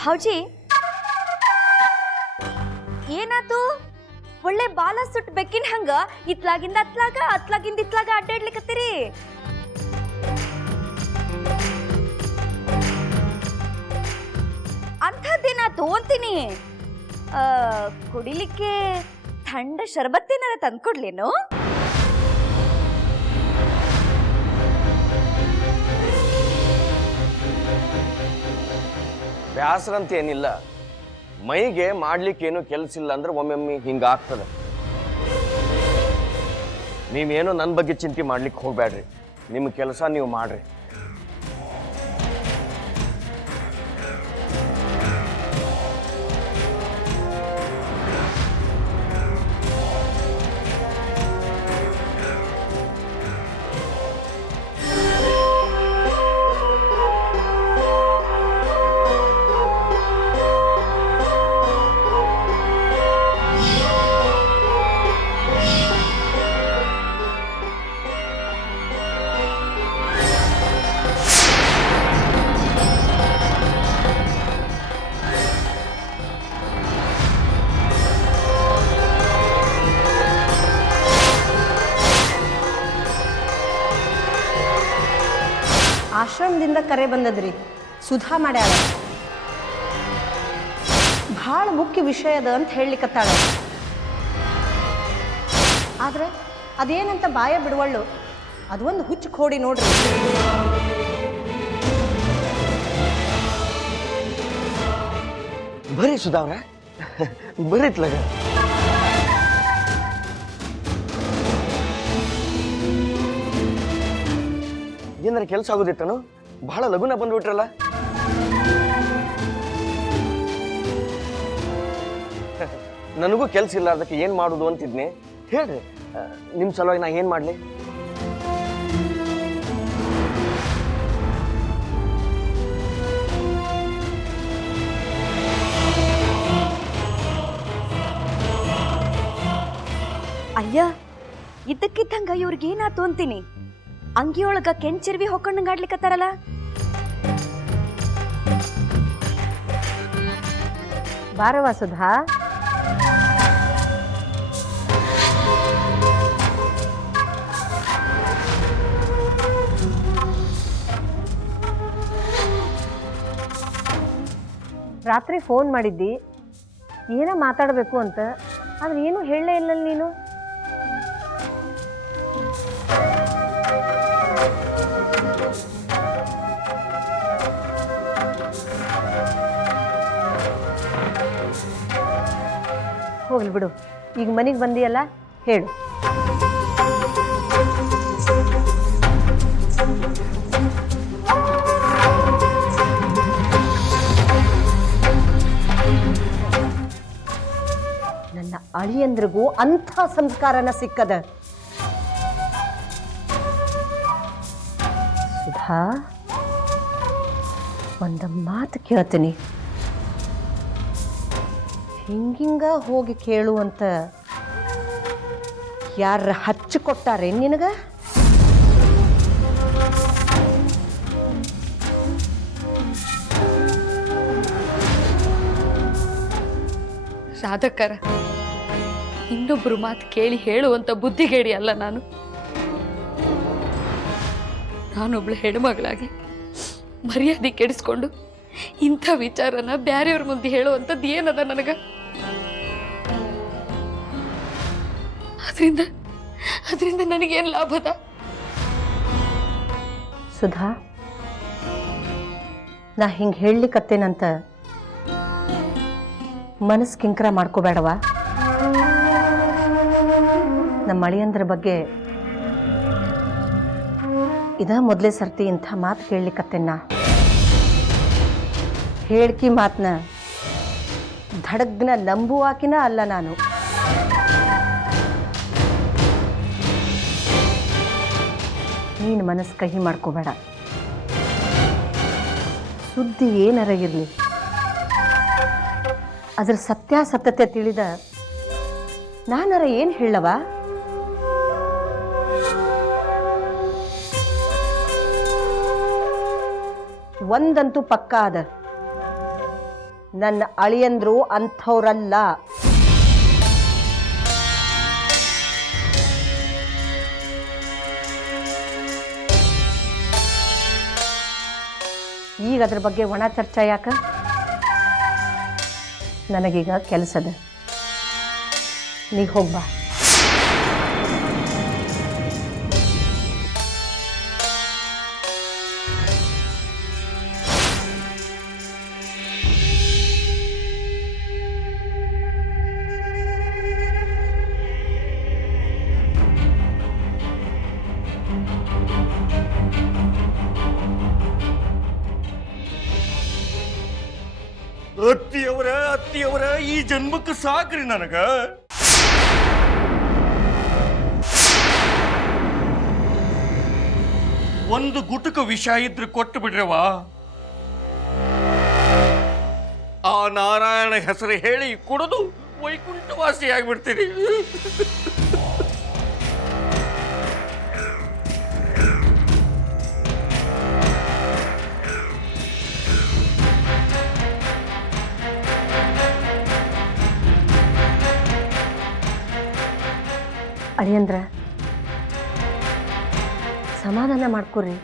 ಭಾವ್ಜಿ ಏನಾತು ಒಳ್ಳೆ ಬಾಲ ಸುಟ್ಟು ಬೆಕ್ಕಿನ ಹಂಗ ಇತ್ಲಾಗಿಂದ ಅತ್ಲಾಗ ಅತ್ಲಾಗಿಂದ ಇತ್ಲಾಗ ಅಡ್ಡಾಡ್ಲಿಕತ್ತೀರಿ ಅಂಥದ್ದೇನಾತು ಅಂತೀನಿ ಕುಡಿಲಿಕ್ಕೆ ಥಂಡ ಶರ್ಬತ್ತೇನಾರ ತಂದ್ಕೊಡ್ಲೇನು ಬ್ಯಾಸರ ಅಂತ ಏನಿಲ್ಲ ಮೈಗೆ ಮಾಡ್ಲಿಕ್ಕೇನು ಕೆಲಸ ಇಲ್ಲ ಅಂದ್ರೆ ಒಮ್ಮೊಮ್ಮೆ ಹಿಂಗಾಗ್ತದೆ ನೀವೇನು ನನ್ನ ಬಗ್ಗೆ ಚಿಂತೆ ಮಾಡ್ಲಿಕ್ಕೆ ಹೋಗ್ಬೇಡ್ರಿ ನಿಮ್ಮ ಕೆಲಸ ನೀವು ಮಾಡ್ರಿ ಆಶ್ರಮದಿಂದ ಕರೆ ಬಂದದ್ರಿ ಸುಧಾ ಮಾಡ್ಯಾಳ ಭಾಳ ಮುಖ್ಯ ವಿಷಯ ಅದ ಅಂತ ಹೇಳಲಿಕ್ಕತ್ತಾಳ ಆದ್ರೆ ಅದೇನಂತ ಬಾಯ ಬಿಡುವಳ್ಳು ಅದೊಂದು ಹುಚ್ಚು ಕೋಡಿ ನೋಡ್ರಿ ಬರ್ರಿ ಸುಧಾವ್ರ ಬರೀತ್ಲಾಗ ಏನಾರ ಕೆಲಸ ಆಗೋದಿತ್ತನು ಬಹಳ ಲಗುನ ಬಂದ್ಬಿಟ್ರಲ್ಲ ನನಗೂ ಕೆಲಸ ಇಲ್ಲ ಅದಕ್ಕೆ ಏನ್ ಮಾಡುದು ಅಂತಿದ್ನಿ ಹೇಳ್ರಿ ನಿಮ್ ಸಲುವಾಗಿ ನಾ ಏನ್ ಮಾಡ್ಲಿ ಅಯ್ಯ ಇದ್ದಕ್ಕಿದ್ದಂಗ ಇವ್ರಿಗೇನಾತು ಅಂತೀನಿ ಅಂಗಿಯೊಳಗ ಕೆಂಚಿರ್ವಿ ಹೊಕ್ಕೊಂಡಂಗಾಡ್ಲಿಕ್ಕತ್ತಾರಲ್ಲ ಬಾರವ ಸುಧಾ ರಾತ್ರಿ ಫೋನ್ ಮಾಡಿದ್ದಿ ಏನೋ ಮಾತಾಡಬೇಕು ಅಂತ ಆದ್ರೆ ಏನು ಹೇಳಲೇ ಇಲ್ಲ ನೀನು ಹೋಗ್ಲಿ ಬಿಡು ಈಗ ಮನೆಗೆ ಬಂದಿಯಲ್ಲ ಹೇಳು ನನ್ನ ಅಳಿಯಂದ್ರಿಗೂ ಅಂಥ ಸಂಸ್ಕಾರನ ಸಿಕ್ಕದ ಸುಧಾ ಒಂದು ಮಾತು ಕೇಳ್ತೀನಿ ಹಿಂಗಿಂಗ ಹೋಗಿ ಕೇಳು ಅಂತ ಯಾರ ಹಚ್ಚಿಕೊಟ್ಟಾರೆ ನಿನಗ ರಾಧಕರ ಇನ್ನೊಬ್ರು ಮಾತು ಕೇಳಿ ಹೇಳುವಂತ ಬುದ್ಧಿಗೇಡಿ ಅಲ್ಲ ನಾನೊಬ್ಳು ಹೆಣ್ಮಗಳಾಗಿ ಮರ್ಯಾದೆ ಕೆಡಿಸ್ಕೊಂಡು ಇಂಥ ವಿಚಾರನ ಬ್ಯಾರೆಯವ್ರ ಮುಂದೆ ಹೇಳುವಂಥದ್ದು ಏನದ ನನಗ ಅದರಿಂದ ನನಗೇನು ಲಾಭದ ಸುಧಾ ನಾ ಹಿಂಗೆ ಹೇಳಲಿಕ್ಕತ್ತೇನಂತ ಮನಸ್ಸು ಕಿಂಕರ ಮಾಡ್ಕೋಬೇಡವಾ ನಮ್ಮ ಅಳಿಯಂದ್ರ ಬಗ್ಗೆ ಇದ ಮೊದಲೇ ಸರ್ತಿ ಇಂಥ ಮಾತು ಕೇಳಲಿಕ್ಕತ್ತೇನ ಹೇಳ್ಕಿ ಮಾತನ್ನ ಧಡಗ್ನ ನಂಬುವಾಕಿನ ಅಲ್ಲ ನಾನು ನೀನು ಮನಸ್ಸು ಕಹಿ ಮಾಡ್ಕೋಬೇಡ ಸುದ್ದಿ ಏನಾರ ಇರಲಿ ಅದ್ರ ಸತ್ಯಾಸತ್ಯತೆ ತಿಳಿದ ನಾನಾರ ಏನು ಹೇಳವ ಒಂದಂತೂ ಪಕ್ಕಾ ಅದ ನನ್ನ ಅಳಿಯಂದ್ರು ಅಂಥವ್ರಲ್ಲ. ಈಗ ಅದ್ರ ಬಗ್ಗೆ ಒಣ ಚರ್ಚೆ ಯಾಕ? ನನಗೀಗ ಕೆಲಸದ, ನೀ ಹೋಗ್ಬಾ. ಅತ್ತಿಯವರ ಈ ಜನ್ಮಕ್ಕೆ ಸಾಕ್ರಿ ನನಗ. ಒಂದು ಗುಟುಕ ವಿಷ ಇದ್ರೆ ಕೊಟ್ಟು ಬಿಡ್ರವಾ. ಆ ನಾರಾಯಣ ಹೆಸರು ಹೇಳಿ ಕುಡಿದು ವೈಕುಂಠವಾಸಿ ಆಗ್ಬಿಡ್ತೀನಿ. ಅಳಿಯಂದ್ರ ಸಮಾಧಾನ ಮಾಡ್ಕೊರಿ.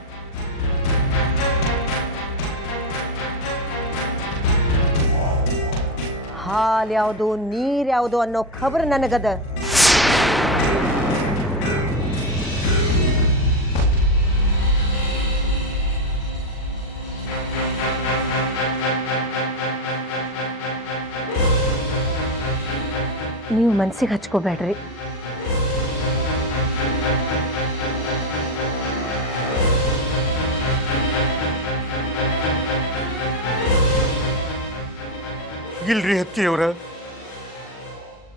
ಹಾಲು ಯಾವುದು ನೀರು ಯಾವುದು ಅನ್ನೋ ಖಬರ್ ನನಗದ. ನೀವು ಮನಸ್ಸಿಗೆ ಹಚ್ಕೋಬೇಡ್ರಿ. ಇಲ್ರಿ ಅತ್ತಿಯವರ,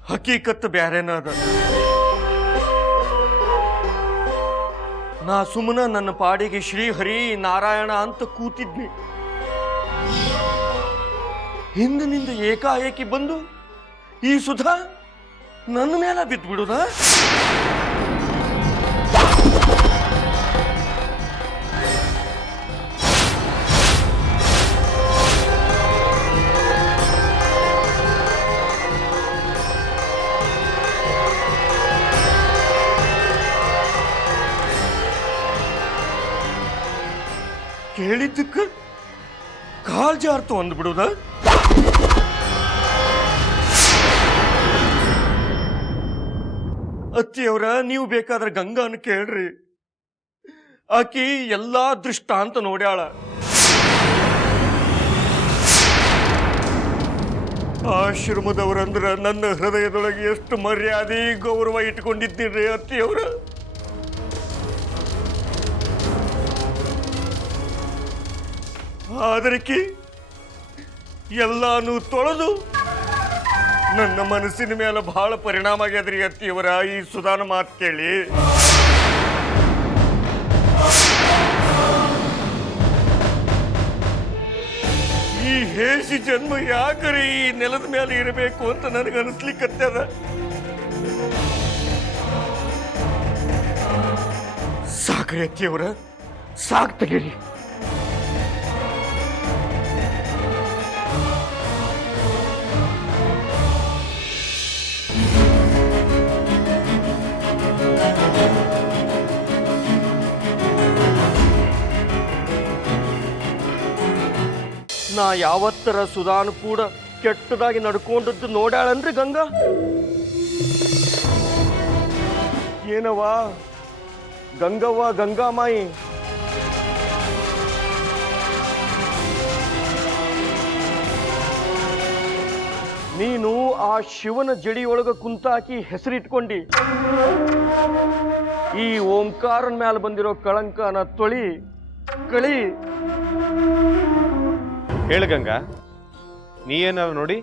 ಹಕೀಕತ್ ಬ್ಯಾರೇನ ಅದ. ನಾ ಸುಮ್ಮನ ನನ್ನ ಪಾಡಿಗೆ ಶ್ರೀಹರಿ ನಾರಾಯಣ ಅಂತ ಕೂತಿದ್ನಿ. ಹಿಂದಿನಿಂದ ಏಕಾಏಕಿ ಬಂದು ಈ ಸುಧಾ ನನ್ನ ಮೇಲೆ ಬಿದ್ದುಬಿಡುದ? ಕೇಳಿದ್ದಕ್ಕ ಕಾಲ್ ಜಾರ್ತು ಅಂದ್ಬಿಡುದ? ಅತ್ತಿಯವರ, ನೀವು ಬೇಕಾದ್ರೆ ಗಂಗಾನ ಕೇಳ್ರಿ. ಆಕಿ ಎಲ್ಲಾ ದೃಷ್ಟಾಂತ ನೋಡ್ಯಾಳ. ಆಶ್ರಮದವರಂದ್ರ ನನ್ನ ಹೃದಯದೊಳಗೆ ಎಷ್ಟು ಮರ್ಯಾದೆ ಗೌರವ ಇಟ್ಕೊಂಡಿದ್ದೀರಿ ಅತ್ತಿಯವರ. ಆದರಿಕಿ ಎಲ್ಲಾನು ತೊಳೆದು ನನ್ನ ಮನಸ್ಸಿನ ಮೇಲೆ ಬಹಳ ಪರಿಣಾಮ ಆಗ್ಯದ್ರಿ ಅತ್ತಿಯವರ. ಈ ಸುಧಾನ ಮಾತು ಕೇಳಿ ಈ ಹೇಸಿ ಜನ್ಮ ಯಾಕರಿ ಈ ನೆಲದ ಮೇಲೆ ಇರಬೇಕು ಅಂತ ನನಗೆ ಅನಿಸ್ಲಿಕ್ಕತ್ತದ. ಸಾಕ್ರಿ ಅತ್ತಿಯವರ, ಸಾಕ್ ತೆಗೀರಿ. ನಾ ಯಾವತ್ತರ ಸುಧಾನು ಕೂಡ ಕೆಟ್ಟದಾಗಿ ನಡ್ಕೊಂಡದ್ದು ನೋಡ್ಯಾಳನ್ರಿ ಗಂಗಾ? ಏನವ್ವ ಗಂಗವ್ವ, ಗಂಗಾಮಾಯಿ, ನೀನು ಆ ಶಿವನ ಜಡಿಯೊಳಗ ಕುಂತಾಕಿ ಹೆಸರಿಟ್ಕೊಂಡಿ. ಈ ಓಂಕಾರನ ಮೇಲೆ ಬಂದಿರೋ ಕಳಂಕನ ತೊಳಿ ಕಳಿ. ಹೇಳು ಗಂಗಾ, ನೀ ಏನಾದ್ರು ನೋಡಿ